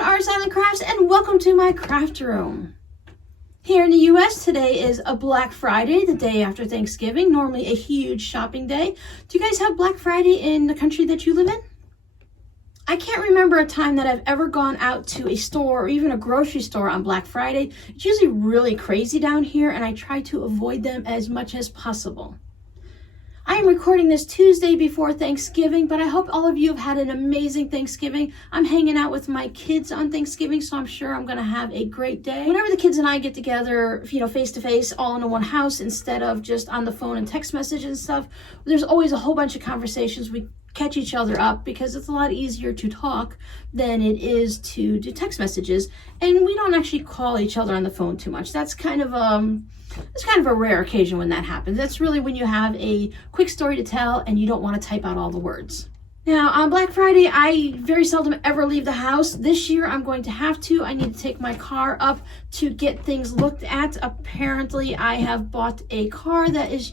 everyone, Arts Island Crafts, and welcome to my craft room. Here in the US, today is a Black Friday, the day after Thanksgiving, normally a huge shopping day. Do you guys have Black Friday in the country that you live in? I can't remember a time that I've ever gone out to a store or even a grocery store on Black Friday. It's usually really crazy down here, and I try to avoid them as much as possible. I am recording this Tuesday before Thanksgiving, but I hope all of you have had an amazing Thanksgiving. I'm hanging out with my kids on Thanksgiving, so I'm sure I'm going to have a great day. Whenever the kids and I get together, face to face, all in one house, instead of just on the phone and text message and stuff, there's always a whole bunch of conversations. We catch each other up because it's a lot easier to talk than it is to do text messages, and we don't actually call each other on the phone too much. That's kind of a rare occasion when that happens. That's really when you have a quick story to tell and you don't want to type out all the words. Now, on Black Friday, I very seldom ever leave the house. This year, I'm going to have to. I need to take my car up to get things looked at. Apparently, I have bought a car that is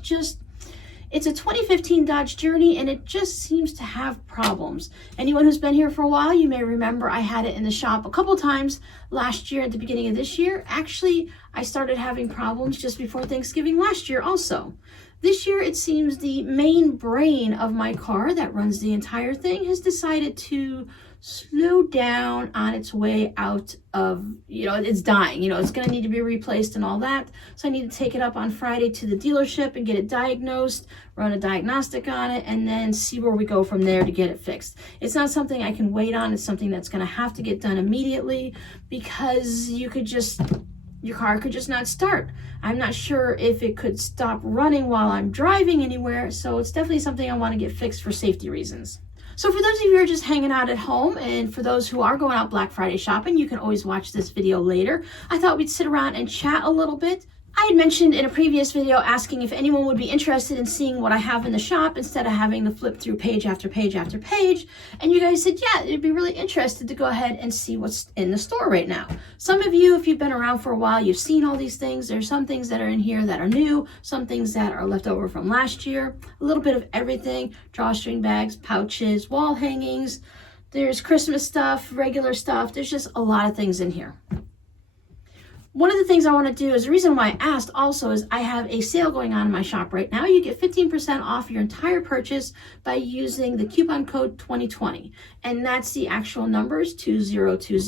it's a 2015 Dodge Journey, and it just seems to have problems. Anyone who's been here for a while, you may remember I had it in the shop a couple times last year at the beginning of this year. Actually, I started having problems just before Thanksgiving last year also. This year, it seems the main brain of my car that runs the entire thing has decided to slow down on its way out of, it's dying. It's going to need to be replaced and all that. So I need to take it up on Friday to the dealership and get it diagnosed, run a diagnostic on it, and then see where we go from there to get it fixed. It's not something I can wait on. It's something that's going to have to get done immediately because your car could just not start. I'm not sure if it could stop running while I'm driving anywhere, so it's definitely something I want to get fixed for safety reasons. So for those of you who are just hanging out at home, and for those who are going out Black Friday shopping, you can always watch this video later. I thought we'd sit around and chat a little bit. I had mentioned in a previous video asking if anyone would be interested in seeing what I have in the shop instead of having to flip through page after page after page. And you guys said, yeah, it'd be really interested to go ahead and see what's in the store right now. Some of you, if you've been around for a while, you've seen all these things. There's some things that are in here that are new, some things that are left over from last year, a little bit of everything, drawstring bags, pouches, wall hangings. There's Christmas stuff, regular stuff. There's just a lot of things in here. One of the things I want to do is the reason why I asked also is I have a sale going on in my shop right now. You get 15% off your entire purchase by using the coupon code 2020. And that's the actual numbers 2020.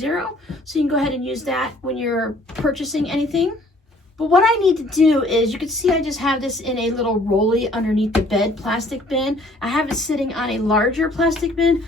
So you can go ahead and use that when you're purchasing anything. But what I need to do is, you can see I just have this in a little rolly underneath the bed plastic bin. I have it sitting on a larger plastic bin.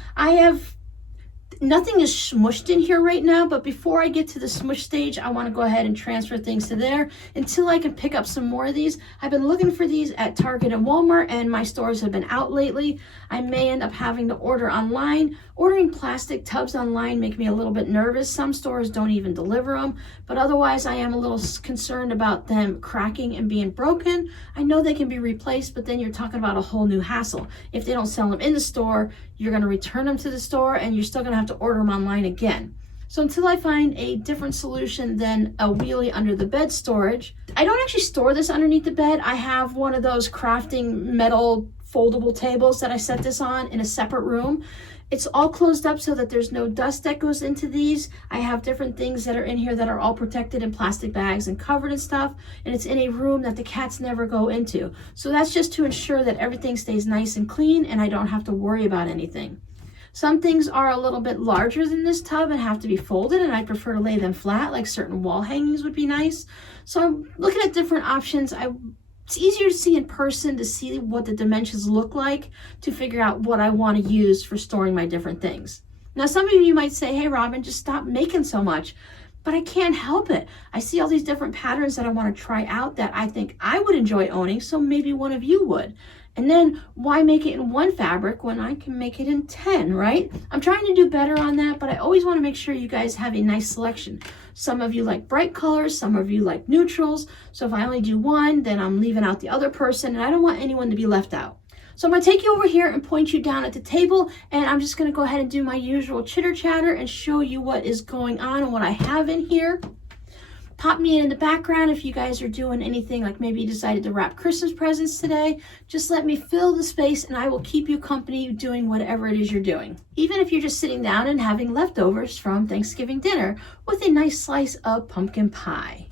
Nothing is smushed in here right now, but before I get to the smush stage, I want to go ahead and transfer things to there until I can pick up some more of these. I've been looking for these at Target and Walmart, and my stores have been out lately. I may end up having to order online. Ordering plastic tubs online make me a little bit nervous. Some stores don't even deliver them, but otherwise I am a little concerned about them cracking and being broken. I know they can be replaced, but then you're talking about a whole new hassle. If they don't sell them in the store, you're going to return them to the store, and you're still going to have to order them online again. So until I find a different solution than a wheelie under the bed storage, I don't actually store this underneath the bed. I have one of those crafting metal foldable tables that I set this on in a separate room. It's all closed up so that there's no dust that goes into these. I have different things that are in here that are all protected in plastic bags and covered and stuff, and it's in a room that the cats never go into. So that's just to ensure that everything stays nice and clean and I don't have to worry about anything. Some things are a little bit larger than this tub and have to be folded, and I prefer to lay them flat, like certain wall hangings would be nice. So I'm looking at different options. It's easier to see in person, to see what the dimensions look like, to figure out what I want to use for storing my different things. Now, some of you might say, hey, Robin, just stop making so much. But I can't help it. I see all these different patterns that I want to try out that I think I would enjoy owning, so maybe one of you would. And then why make it in one fabric when I can make it in 10, right? I'm trying to do better on that, but I always want to make sure you guys have a nice selection. Some of you like bright colors, some of you like neutrals. So if I only do one, then I'm leaving out the other person, and I don't want anyone to be left out. So I'm going to take you over here and point you down at the table, and I'm just going to go ahead and do my usual chitter chatter and show you what is going on and what I have in here. pop me in the background if you guys are doing anything, like maybe you decided to wrap Christmas presents today. Just let me fill the space and I will keep you company doing whatever it is you're doing. Even if you're just sitting down and having leftovers from Thanksgiving dinner with a nice slice of pumpkin pie.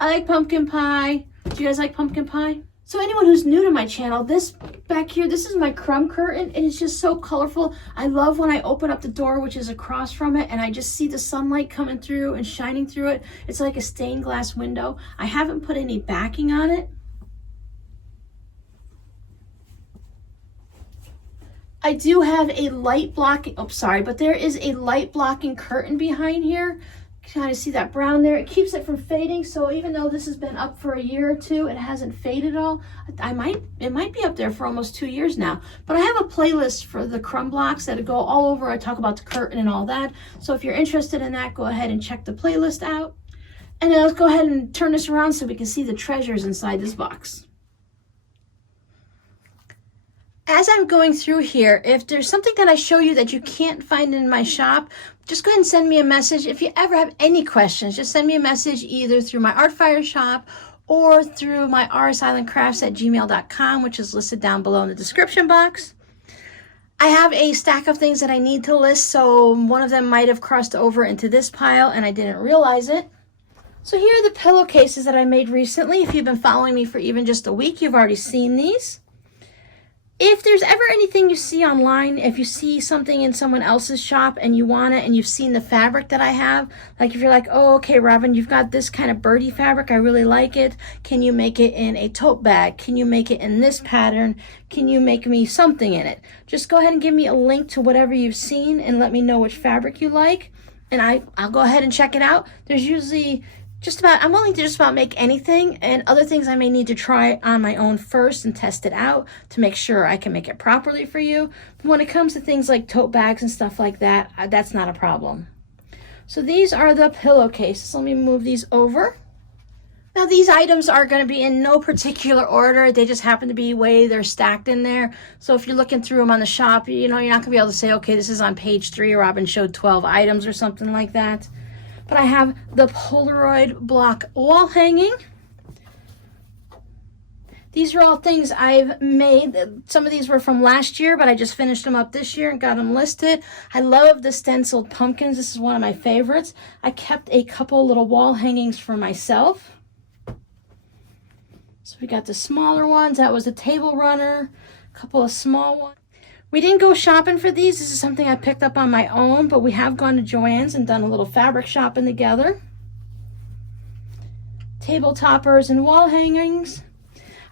I like pumpkin pie. Do you guys like pumpkin pie? So anyone who's new to my channel, this back here, this is my crumb curtain. It is just so colorful. I love when I open up the door, which is across from it, and I just see the sunlight coming through and shining through it. It's like a stained glass window. I haven't put any backing on it. I do have a light blocking, oh sorry, but there is a light blocking curtain behind here. Kind of see that brown there. It keeps it from fading, so even though this has been up for a year or two, it hasn't faded at all. It might be up there for almost 2 years now. But I have a playlist for the crumb blocks that go all over. I talk about the curtain and all that. So if you're interested in that, go ahead and check the playlist out. And then let's go ahead and turn this around so we can see the treasures inside this box. As I'm going through here, if there's something that I show you that you can't find in my shop, just go ahead and send me a message. If you ever have any questions, just send me a message either through my Artfire shop or through my rsislandcrafts@gmail.com, which is listed down below in the description box. I have a stack of things that I need to list, so one of them might have crossed over into this pile and I didn't realize it. So here are the pillowcases that I made recently. If you've been following me for even just a week, you've already seen these. If there's ever anything you see online, if you see something in someone else's shop and you want it and you've seen the fabric that I have, like if you're like, oh, okay, Robin, you've got this kind of birdie fabric, I really like it. Can you make it in a tote bag? Can you make it in this pattern? Can you make me something in it? Just go ahead and give me a link to whatever you've seen and let me know which fabric you like. And I'll go ahead and check it out. There's usually I'm willing to just about make anything, and other things I may need to try on my own first and test it out to make sure I can make it properly for you. But when it comes to things like tote bags and stuff like that, that's not a problem. So these are the pillowcases. Let me move these over. Now these items are going to be in no particular order. They just happen to be the way they're stacked in there. So if you're looking through them on the shop, you know, you're not going to be able to say, okay, this is on page 3, Robin showed 12 items or something like that. But I have the Polaroid block wall hanging. These are all things I've made. Some of these were from last year, but I just finished them up this year and got them listed. I love the stenciled pumpkins. This is one of my favorites. I kept a couple little wall hangings for myself. So we got the smaller ones. That was a table runner, a couple of small ones. We didn't go shopping for these. This is something I picked up on my own, but we have gone to Joann's and done a little fabric shopping together. Table toppers and wall hangings.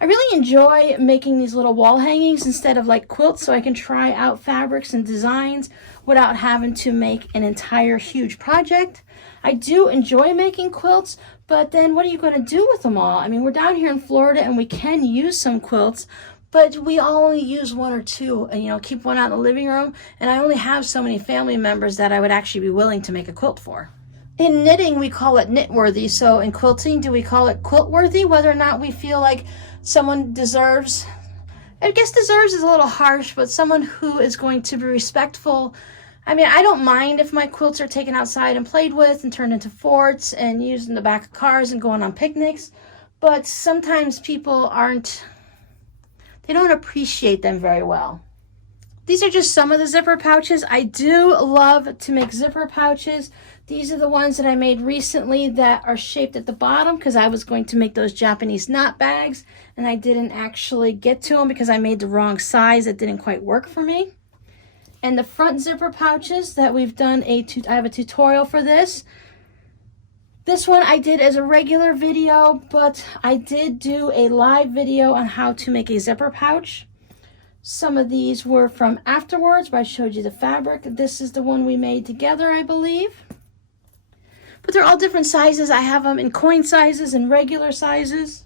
I really enjoy making these little wall hangings instead of like quilts, so I can try out fabrics and designs without having to make an entire huge project. I do enjoy making quilts, but then what are you going to do with them all? I mean, we're down here in Florida and we can use some quilts, but we only use 1 or 2 and, you know, keep one out in the living room. And I only have so many family members that I would actually be willing to make a quilt for. In knitting, we call it knit-worthy. So in quilting, do we call it quilt-worthy? Whether or not we feel like someone deserves, I guess deserves is a little harsh, but someone who is going to be respectful. I mean, I don't mind if my quilts are taken outside and played with and turned into forts and used in the back of cars and going on picnics. But sometimes people they don't appreciate them very well. These are just some of the zipper pouches. I do love to make zipper pouches. These are the ones that I made recently that are shaped at the bottom because I was going to make those Japanese knot bags and I didn't actually get to them because I made the wrong size. It didn't quite work for me. And the front zipper pouches that we've done, I have a tutorial for this. This one I did as a regular video, but I did do a live video on how to make a zipper pouch. Some of these were from afterwards, where I showed you the fabric. This is the one we made together, I believe. But they're all different sizes. I have them in coin sizes and regular sizes.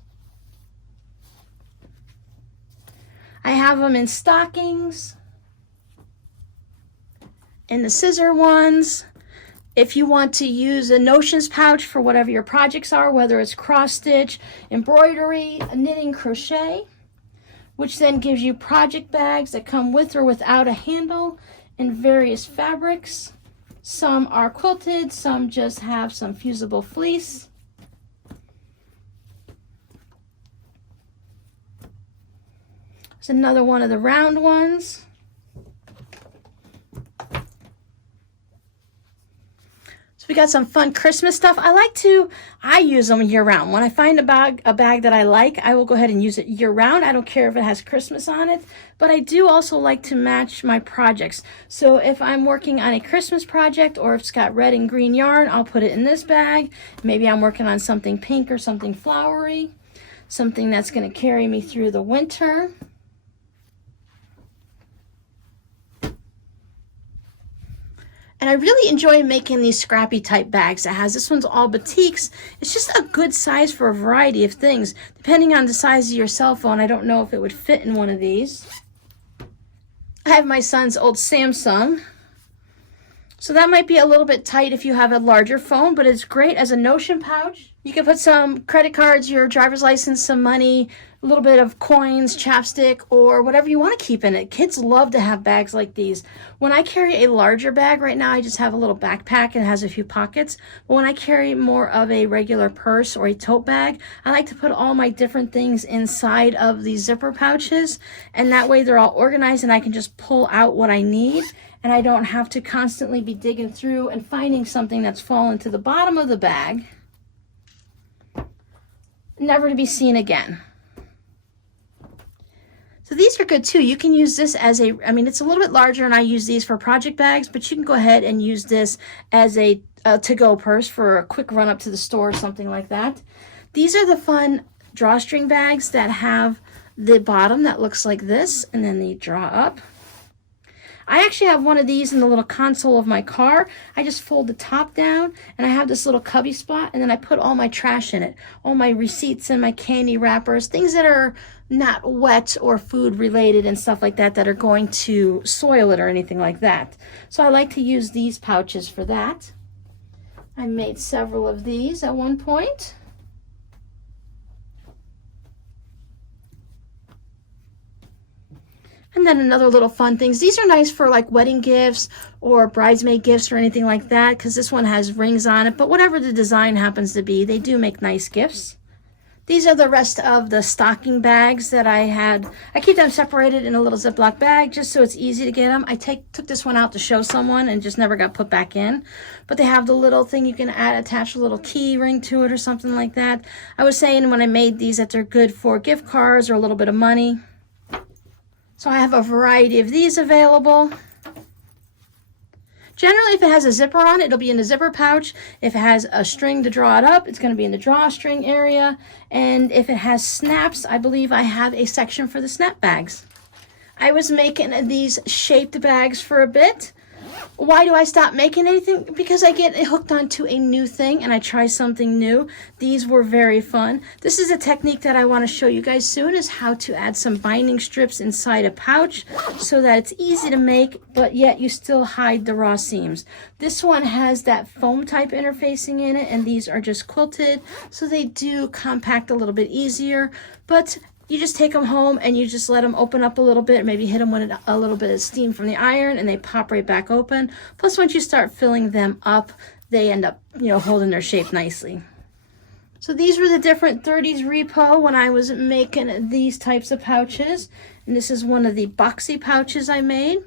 I have them in stockings, and the scissor ones. If you want to use a notions pouch for whatever your projects are, whether it's cross stitch, embroidery, knitting, crochet, which then gives you project bags that come with or without a handle in various fabrics. Some are quilted, some just have some fusible fleece. There's another one of the round ones. We got some fun Christmas stuff. I use them year round. When I find a bag that I like, I will go ahead and use it year round. I don't care if it has Christmas on it, but I do also like to match my projects. So if I'm working on a Christmas project or if it's got red and green yarn, I'll put it in this bag. Maybe I'm working on something pink or something flowery, something that's going to carry me through the winter. And I really enjoy making these scrappy type bags. This one's all batiks. It's just a good size for a variety of things. Depending on the size of your cell phone, I don't know if it would fit in one of these. I have my son's old Samsung. So that might be a little bit tight if you have a larger phone, but it's great as a Notion pouch. You can put some credit cards, your driver's license, some money, a little bit of coins, chapstick, or whatever you want to keep in it. Kids love to have bags like these. When I carry a larger bag right now, I just have a little backpack and it has a few pockets. But when I carry more of a regular purse or a tote bag, I like to put all my different things inside of these zipper pouches. And that way they're all organized and I can just pull out what I need. And I don't have to constantly be digging through and finding something that's fallen to the bottom of the bag, never to be seen again. So these are good too. You can use this as it's a little bit larger and I use these for project bags, but you can go ahead and use this as a to-go purse for a quick run up to the store or something like that. These are the fun drawstring bags that have the bottom that looks like this and then they draw up. I actually have one of these in the little console of my car. I just fold the top down and I have this little cubby spot and then I put all my trash in it. All my receipts and my candy wrappers, things that are not wet or food related and stuff like that that are going to soil it or anything like that. So I like to use these pouches for that. I made several of these at one point. And then another little fun things. These are nice for like wedding gifts or bridesmaid gifts or anything like that because this one has rings on it. But whatever the design happens to be, they do make nice gifts. These are the rest of the stocking bags that I had. I keep them separated in a little Ziploc bag just so it's easy to get them. I took this one out to show someone and just never got put back in. But they have the little thing you can attach a little key ring to it or something like that. I was saying when I made these that they're good for gift cards or a little bit of money. So I have a variety of these available. Generally, if it has a zipper on it, it'll be in the zipper pouch. If it has a string to draw it up, it's going to be in the drawstring area. And if it has snaps, I believe I have a section for the snap bags. I was making these shaped bags for a bit. Why do I stop making anything? Because I get hooked onto a new thing and I try something new. These were very fun. This is a technique that I want to show you guys soon, is how to add some binding strips inside a pouch so that it's easy to make, but yet you still hide the raw seams. This one has that foam type interfacing in it and these are just quilted, so they do compact a little bit easier, but you just take them home and you just let them open up a little bit, maybe hit them with a little bit of steam from the iron and they pop right back open. Plus, once you start filling them up, they end up, holding their shape nicely. So these were the different 30s repo when I was making these types of pouches. And this is one of the boxy pouches I made.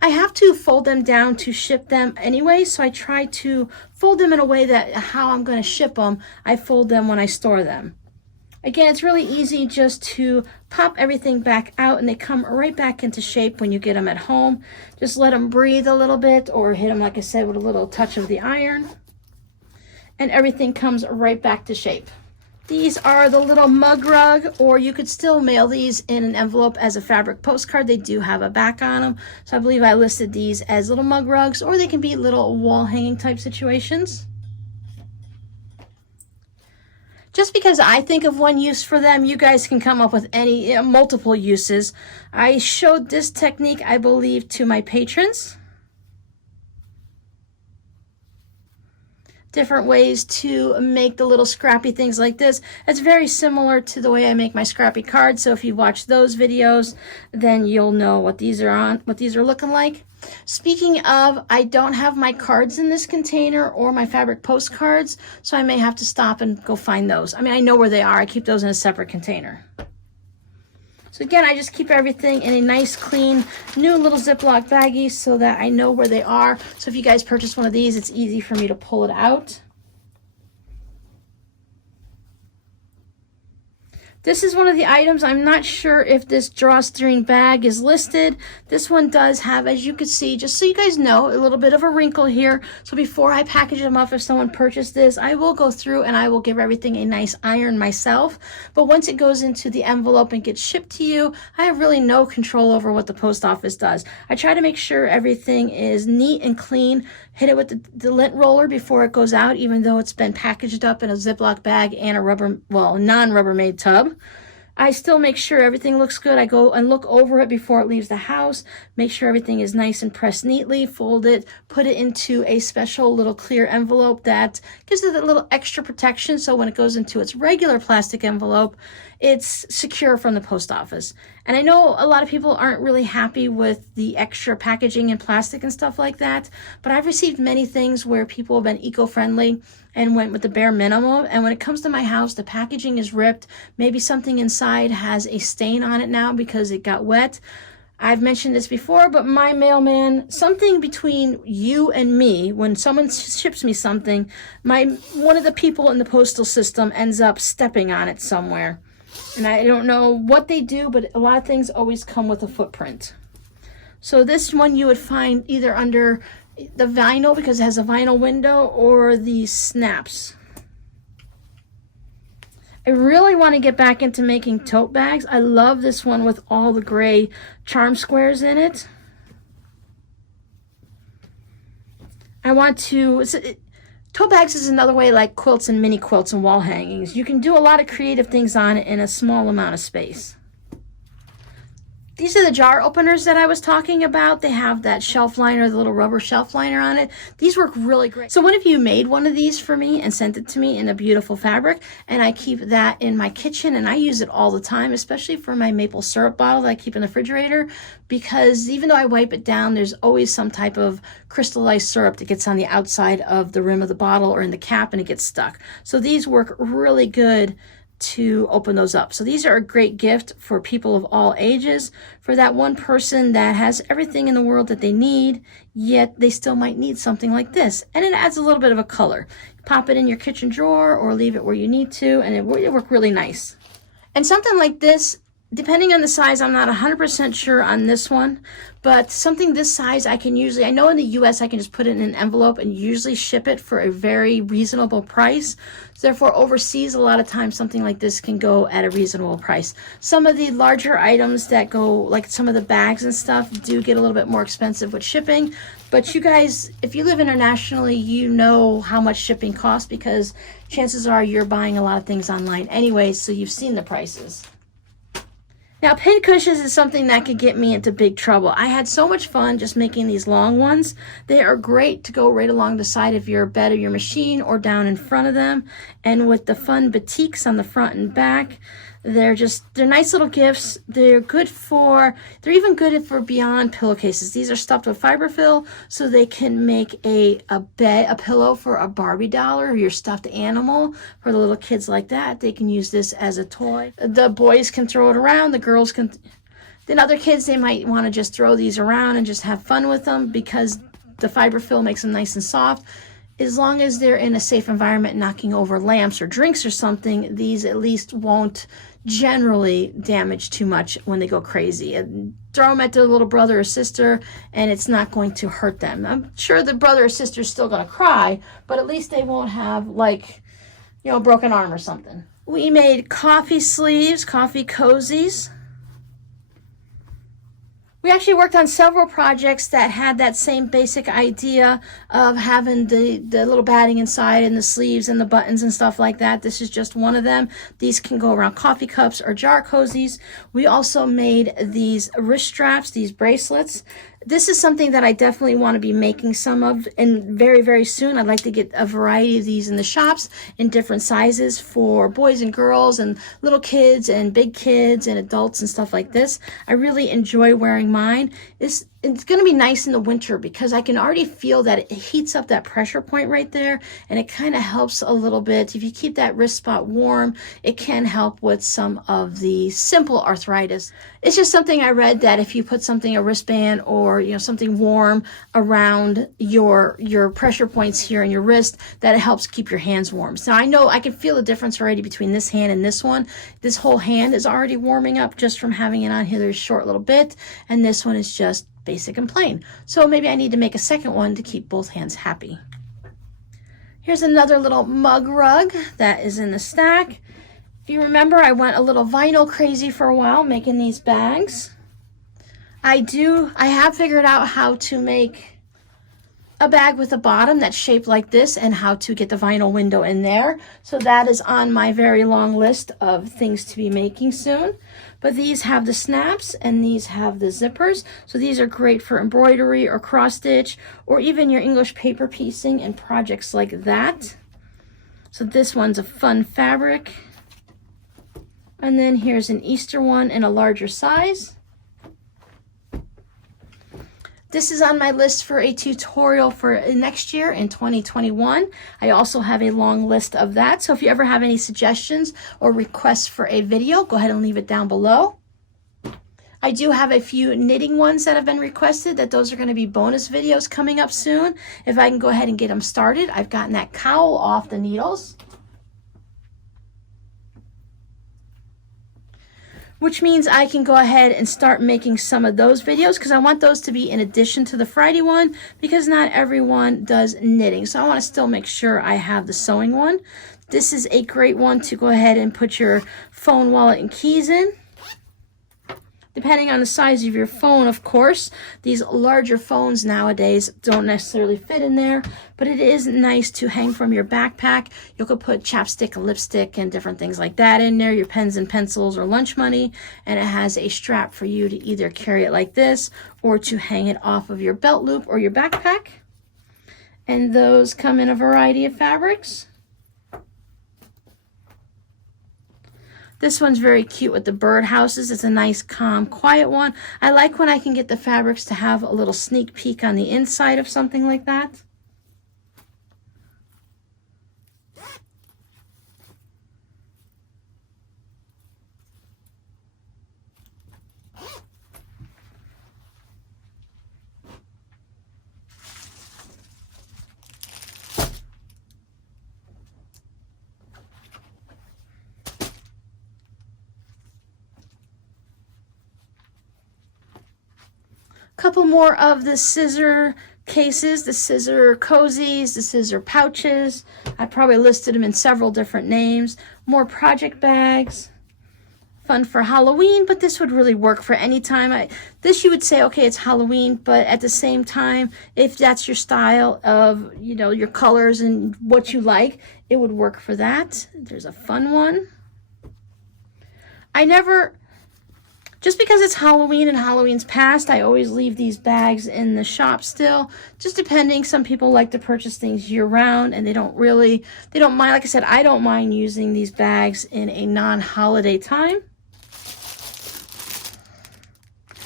I have to fold them down to ship them anyway, so I try to fold them in a way that how I'm going to ship them, I fold them when I store them. Again, it's really easy just to pop everything back out and they come right back into shape when you get them at home. Just let them breathe a little bit or hit them, like I said, with a little touch of the iron. And everything comes right back to shape. These are the little mug rug, or you could still mail these in an envelope as a fabric postcard. They do have a back on them. So I believe I listed these as little mug rugs, or they can be little wall hanging type situations. Just because I think of one use for them, you guys can come up with any multiple uses. I showed this technique, I believe, to my patrons. Different ways to make the little scrappy things like this. It's very similar to the way I make my scrappy cards. So if you watch those videos, then you'll know what these are looking like. Speaking of, I don't have my cards in this container or my fabric postcards, so I may have to stop and go find those. I mean, I know where they are. I keep those in a separate container. So again, I just keep everything in a nice, clean, new little Ziploc baggie so that I know where they are. So if you guys purchase one of these, it's easy for me to pull it out. This is one of the items. I'm not sure if this drawstring bag is listed. This one does have, as you can see, just so you guys know, a little bit of a wrinkle here. So before I package them up, if someone purchased this, I will go through and I will give everything a nice iron myself. But once it goes into the envelope and gets shipped to you, I have really no control over what the post office does. I try to make sure everything is neat and clean. Hit it with the lint roller before it goes out, even though it's been packaged up in a Ziploc bag and a non-Rubbermaid tub. I still make sure everything looks good. I go and look over it before it leaves the house, make sure everything is nice and pressed neatly, fold it, put it into a special little clear envelope that gives it a little extra protection, so when it goes into its regular plastic envelope, it's secure from the post office. And I know a lot of people aren't really happy with the extra packaging and plastic and stuff like that, but I've received many things where people have been eco-friendly and went with the bare minimum. And when it comes to my house, the packaging is ripped. Maybe something inside has a stain on it now because it got wet. I've mentioned this before, but my mailman, something between you and me, when someone ships me something, one of the people in the postal system ends up stepping on it somewhere. And I don't know what they do, but a lot of things always come with a footprint. So this one you would find either under the vinyl because it has a vinyl window, or the snaps. I really want to get back into making tote bags. I love this one with all the gray charm squares in it. Tote bags is another way like quilts and mini quilts and wall hangings. You can do a lot of creative things on it in a small amount of space. These are the jar openers that I was talking about. They have that shelf liner, the little rubber shelf liner on it. These work really great. So one of you made one of these for me and sent it to me in a beautiful fabric, and I keep that in my kitchen, and I use it all the time, especially for my maple syrup bottle that I keep in the refrigerator, because even though I wipe it down, there's always some type of crystallized syrup that gets on the outside of the rim of the bottle or in the cap and it gets stuck. So these work really good to open those up. So these are a great gift for people of all ages, for that one person that has everything in the world that they need, yet they still might need something like this. And it adds a little bit of a color. Pop it in your kitchen drawer or leave it where you need to, and it will work really nice. And something like this, depending on the size, I'm not 100% sure on this one, but something this size I know in the US I can just put it in an envelope and usually ship it for a very reasonable price. Therefore, overseas, a lot of times something like this can go at a reasonable price. Some of the larger items that go, like some of the bags and stuff, do get a little bit more expensive with shipping. But you guys, if you live internationally, you know how much shipping costs, because chances are you're buying a lot of things online anyway, so you've seen the prices. Now, pin cushions is something that could get me into big trouble. I had so much fun just making these long ones. They are great to go right along the side of your bed or your machine or down in front of them. And with the fun batiks on the front and back, they're nice little gifts. They're even good for beyond pillowcases. These are stuffed with fiberfill, so they can make a pillow for a Barbie doll or your stuffed animal. For the little kids like that, they can use this as a toy. The boys can throw it around, the girls can. Then other kids, they might want to just throw these around and just have fun with them, because the fiberfill makes them nice and soft. As long as they're in a safe environment, knocking over lamps or drinks or something, these at least won't generally damage too much when they go crazy. And throw them at their little brother or sister, and it's not going to hurt them. I'm sure the brother or sister is still going to cry, but at least they won't have, a broken arm or something. We made coffee sleeves, coffee cozies. We actually worked on several projects that had that same basic idea of having the little batting inside and the sleeves and the buttons and stuff like that. This is just one of them. These can go around coffee cups or jar cozies. We also made these wrist straps, these bracelets. This is something that I definitely want to be making some of, and very, very soon. I'd like to get a variety of these in the shops in different sizes for boys and girls and little kids and big kids and adults and stuff like this. I really enjoy wearing mine. it's going to be nice in the winter because I can already feel that it heats up that pressure point right there, and it kind of helps a little bit. If you keep that wrist spot warm, it can help with some of the simple arthritis. It's just something I read that if you put something, a wristband or, you know, something warm around your pressure points here in your wrist, that it helps keep your hands warm. So I know I can feel the difference already between this hand and this one. This whole hand is already warming up just from having it on here. There's a short little bit, and this one is just basic and plain. So maybe I need to make a second one to keep both hands happy. Here's another little mug rug that is in the stack. If you remember, I went a little vinyl crazy for a while making these bags. I have figured out how to make a bag with a bottom that's shaped like this and how to get the vinyl window in there. So that is on my very long list of things to be making soon. But these have the snaps and these have the zippers. So these are great for embroidery or cross stitch or even your English paper piecing and projects like that. So this one's a fun fabric. And then here's an Easter one in a larger size. This is on my list for a tutorial for next year in 2021. I also have a long list of that. So if you ever have any suggestions or requests for a video, go ahead and leave it down below. I do have a few knitting ones that have been requested, that those are going to be bonus videos coming up soon. If I can go ahead and get them started. I've gotten that cowl off the needles, which means I can go ahead and start making some of those videos because I want those to be in addition to the Friday one because not everyone does knitting. So I want to still make sure I have the sewing one. This is a great one to go ahead and put your phone, wallet, and keys in. Depending on the size of your phone, of course. These larger phones nowadays don't necessarily fit in there, but it is nice to hang from your backpack. You could put chapstick, lipstick, and different things like that in there, your pens and pencils or lunch money, and it has a strap for you to either carry it like this or to hang it off of your belt loop or your backpack. And those come in a variety of fabrics. This one's very cute with the bird houses. It's a nice, calm, quiet one. I like when I can get the fabrics to have a little sneak peek on the inside of something like that. Couple more of the scissor cases, the scissor cozies, the scissor pouches. I probably listed them in several different names. More project bags. Fun for Halloween, but this would really work for any time. This you would say, okay, it's Halloween, but at the same time, if that's your style of, you know, your colors and what you like, it would work for that. There's a fun one. Just because it's Halloween and Halloween's past, I always leave these bags in the shop still. Just depending, some people like to purchase things year-round and they don't mind. Like I said, I don't mind using these bags in a non-holiday time.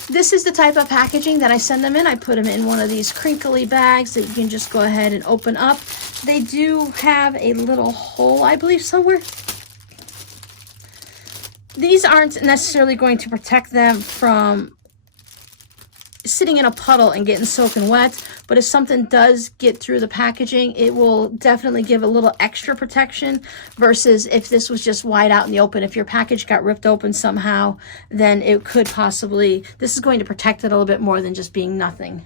This is the type of packaging that I send them in. I put them in one of these crinkly bags that you can just go ahead and open up. They do have a little hole, I believe, somewhere. These aren't necessarily going to protect them from sitting in a puddle and getting soaking wet, but if something does get through the packaging, it will definitely give a little extra protection versus if this was just wide out in the open. If your package got ripped open somehow, then it could possibly, this is going to protect it a little bit more than just being nothing.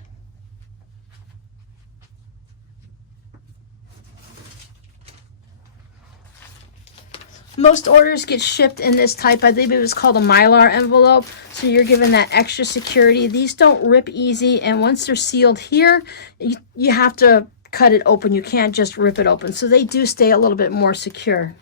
Most orders get shipped in this type, I believe it was called a Mylar envelope, so you're given that extra security. These don't rip easy, and once they're sealed here, you have to cut it open. You can't just rip it open, so they do stay a little bit more secure.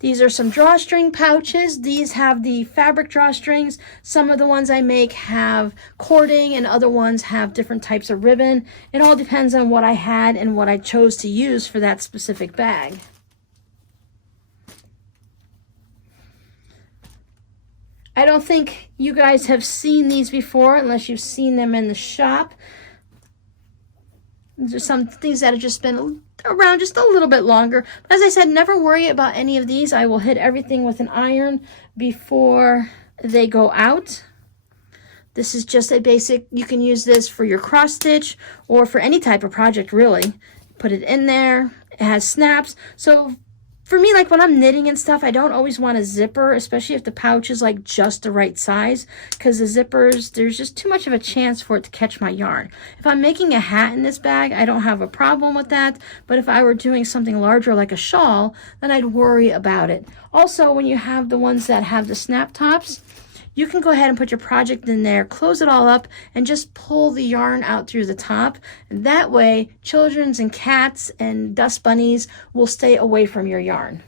These are some drawstring pouches. These have the fabric drawstrings. Some of the ones I make have cording and other ones have different types of ribbon. It all depends on what I had and what I chose to use for that specific bag. I don't think you guys have seen these before unless you've seen them in the shop. These are some things that have just been around just a little bit longer. But as I said, never worry about any of these. I will hit everything with an iron before they go out. This is just a basic, you can use this for your cross stitch or for any type of project really. Put it in there, it has snaps. So for me, like when I'm knitting and stuff, I don't always want a zipper, especially if the pouch is like just the right size, because the zippers, there's just too much of a chance for it to catch my yarn. If I'm making a hat in this bag, I don't have a problem with that, but if I were doing something larger like a shawl, then I'd worry about it. Also, when you have the ones that have the snap tops, you can go ahead and put your project in there, close it all up, and just pull the yarn out through the top. And that way, children's and cats and dust bunnies will stay away from your yarn.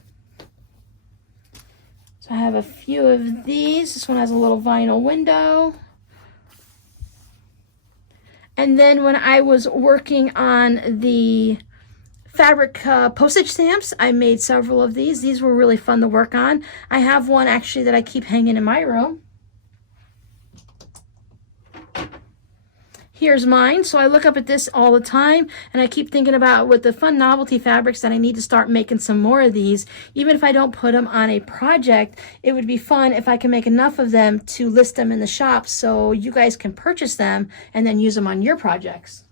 So I have a few of these. This one has a little vinyl window. And then when I was working on the fabric postage stamps, I made several of these. These were really fun to work on. I have one actually that I keep hanging in my room. Here's mine. So I look up at this all the time, and I keep thinking about with the fun novelty fabrics that I need to start making some more of these. Even if I don't put them on a project, it would be fun if I can make enough of them to list them in the shop so you guys can purchase them and then use them on your projects.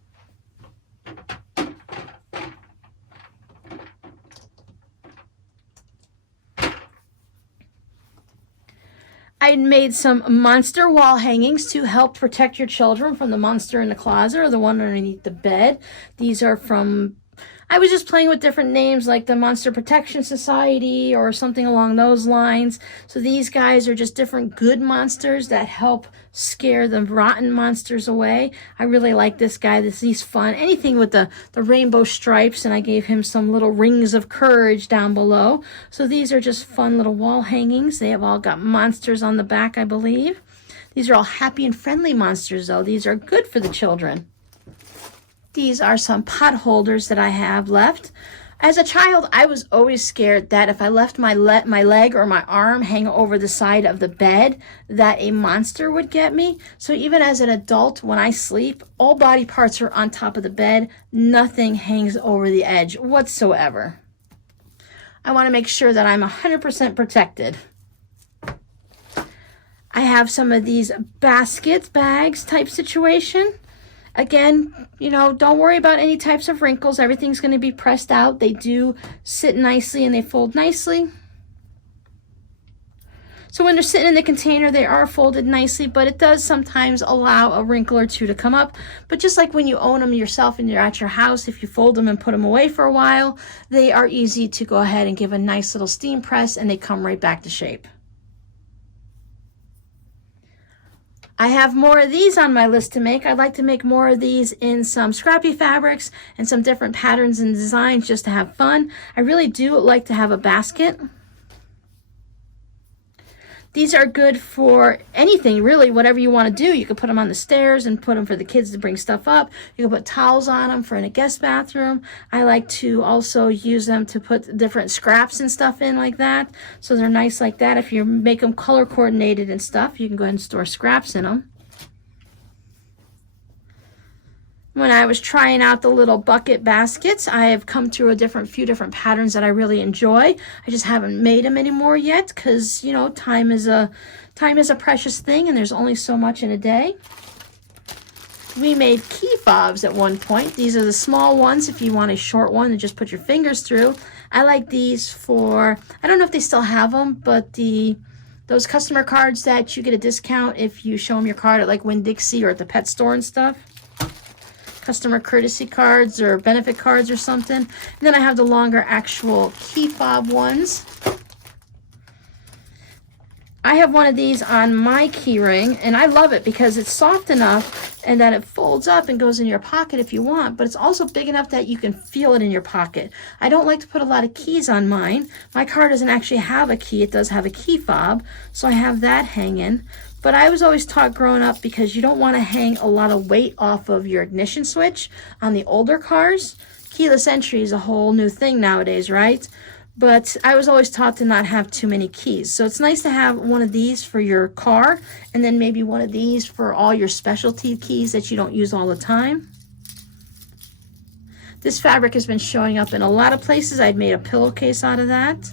I made some monster wall hangings to help protect your children from the monster in the closet or the one underneath the bed. These are from, I was just playing with different names like the Monster Protection Society or something along those lines. So these guys are just different good monsters that help scare the rotten monsters away. I really like this guy. He's fun. Anything with the rainbow stripes, and I gave him some little rings of courage down below. So these are just fun little wall hangings. They have all got monsters on the back, I believe. These are all happy and friendly monsters, though. These are good for the children. These are some pot holders that I have left. As a child, I was always scared that if I left my leg or my arm hang over the side of the bed, that a monster would get me. So even as an adult, when I sleep, all body parts are on top of the bed. Nothing hangs over the edge whatsoever. I want to make sure that I'm 100% protected. I have some of these bags type situation. Again, you know, don't worry about any types of wrinkles. Everything's going to be pressed out. They do sit nicely and they fold nicely. So when they're sitting in the container, they are folded nicely, but it does sometimes allow a wrinkle or two to come up. But just like when you own them yourself and you're at your house, if you fold them and put them away for a while, they are easy to go ahead and give a nice little steam press and they come right back to shape. I have more of these on my list to make. I'd like to make more of these in some scrappy fabrics and some different patterns and designs just to have fun. I really do like to have a basket. These are good for anything, really, whatever you want to do. You can put them on the stairs and put them for the kids to bring stuff up. You can put towels on them for in a guest bathroom. I like to also use them to put different scraps and stuff in like that. So they're nice like that. If you make them color coordinated and stuff, you can go ahead and store scraps in them. When I was trying out the little bucket baskets, I have come through a few different patterns that I really enjoy. I just haven't made them anymore yet because, you know, time is a precious thing and there's only so much in a day. We made key fobs at one point. These are the small ones if you want a short one and just put your fingers through. I like these for, I don't know if they still have them, but those customer cards that you get a discount if you show them your card at like Winn-Dixie or at the pet store and stuff. Customer courtesy cards or benefit cards or something. And then I have the longer actual key fob ones. I have one of these on my key ring and I love it because it's soft enough and that it folds up and goes in your pocket if you want, but it's also big enough that you can feel it in your pocket. I don't like to put a lot of keys on mine. My card doesn't actually have a key. It does have a key fob, so I have that hanging. But I was always taught growing up because you don't want to hang a lot of weight off of your ignition switch on the older cars. Keyless entry is a whole new thing nowadays, right? but I was always taught to not have too many keys. So it's nice to have one of these for your car, and then maybe one of these for all your specialty keys that you don't use all the time. This fabric has been showing up in a lot of places. I've made a pillowcase out of that.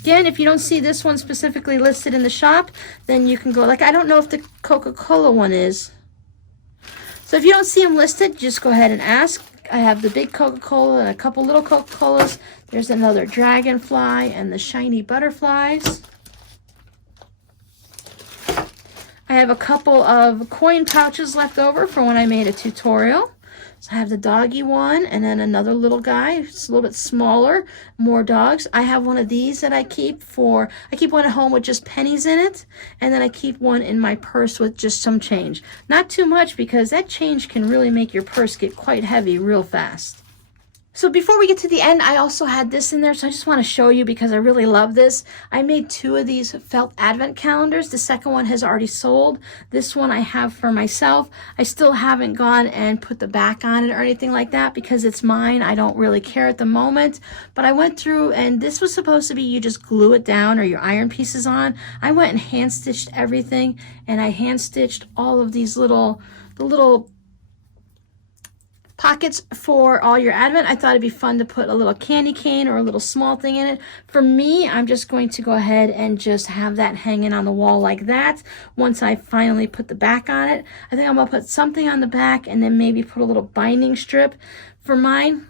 Again, if you don't see this one specifically listed in the shop, then you can go, like, I don't know if the Coca-Cola one is. So if you don't see them listed, just go ahead and ask. I have the big Coca-Cola and a couple little Coca-Colas. There's another dragonfly and the shiny butterflies. I have a couple of coin pouches left over from when I made a tutorial. So I have the doggy one and then another little guy. It's a little bit smaller, more dogs. I have one of these that I keep one at home with just pennies in it. And then I keep one in my purse with just some change. Not too much, because that change can really make your purse get quite heavy real fast. So before we get to the end, I also had this in there, so I just want to show you because I really love this. I made 2 of these felt advent calendars. The second one has already sold. This one I have for myself. I still haven't gone and put the back on it or anything like that because it's mine. I don't really care at the moment. But I went through, and this was supposed to be you just glue it down or your iron pieces on. I went and hand stitched everything, and I hand stitched all of these little pockets for all your advent. I thought it'd be fun to put a little candy cane or a little small thing in it. For me, I'm just going to go ahead and just have that hanging on the wall like that. Once I finally put the back on it, I think I'm gonna put something on the back and then maybe put a little binding strip. For mine,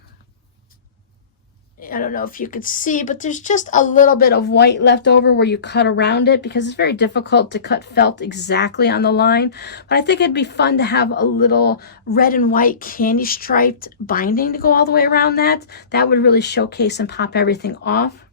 I don't know if you could see, but there's just a little bit of white left over where you cut around it because it's very difficult to cut felt exactly on the line. But I think it'd be fun to have a little red and white candy striped binding to go all the way around that. That would really showcase and pop everything off.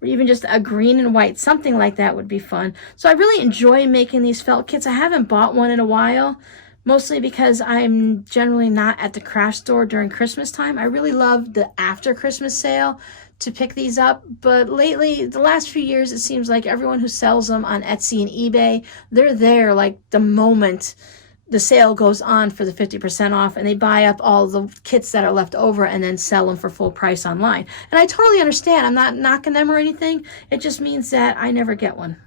Or even just a green and white, something like that would be fun. So I really enjoy making these felt kits. I haven't bought one in a while, mostly because I'm generally not at the craft store during Christmas time. I really love the after Christmas sale to pick these up, but lately, the last few years, it seems like everyone who sells them on Etsy and eBay, they're there like the moment the sale goes on for the 50% off, and they buy up all the kits that are left over and then sell them for full price online. And I totally understand. I'm not knocking them or anything. It just means that I never get one.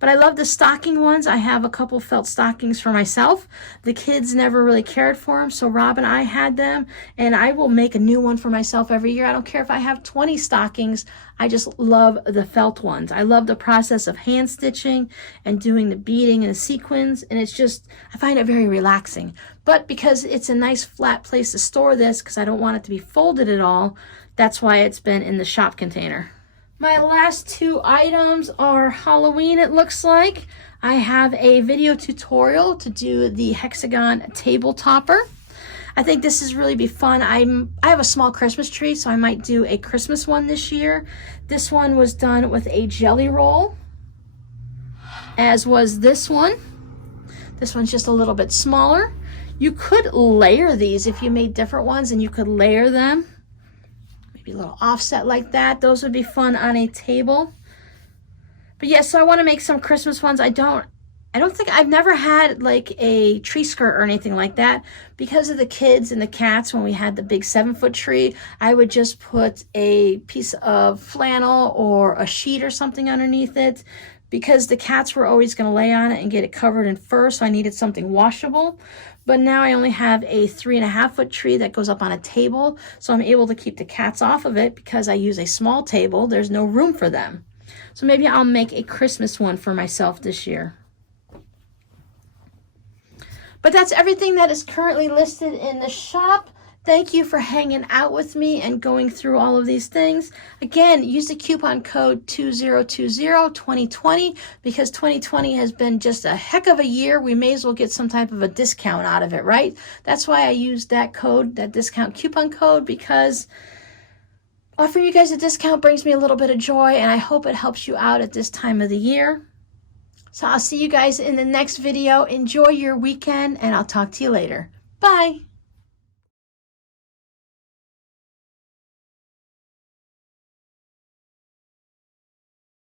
But I love the stocking ones. I have a couple felt stockings for myself. The kids never really cared for them, so Rob and I had them, and I will make a new one for myself every year. I don't care if I have 20 stockings. I just love the felt ones. I love the process of hand stitching and doing the beading and the sequins, and it's just, I find it very relaxing. But because it's a nice flat place to store this, because I don't want it to be folded at all, that's why it's been in the shop container. My last 2 items are Halloween, it looks like. I have a video tutorial to do the hexagon table topper. I think this is really be fun. I have a small Christmas tree, so I might do a Christmas one this year. This one was done with a jelly roll, as was this one. This one's just a little bit smaller. You could layer these if you made different ones, and you could layer them. Maybe a little offset like that. Those would be fun on a table. But yes, so I want to make some Christmas ones. I don't think I've never had like a tree skirt or anything like that. Because of the kids and the cats, when we had the big 7-foot tree, I would just put a piece of flannel or a sheet or something underneath it, because the cats were always going to lay on it and get it covered in fur, so I needed something washable. But now I only have a 3.5-foot tree that goes up on a table, so I'm able to keep the cats off of it because I use a small table. There's no room for them. So maybe I'll make a Christmas one for myself this year. But that's everything that is currently listed in the shop. Thank you for hanging out with me and going through all of these things. Again, use the coupon code 202020 because 2020 has been just a heck of a year. We may as well get some type of a discount out of it, right? That's why I used that code, that discount coupon code, because offering you guys a discount brings me a little bit of joy, and I hope it helps you out at this time of the year. So I'll see you guys in the next video. Enjoy your weekend, and I'll talk to you later. Bye.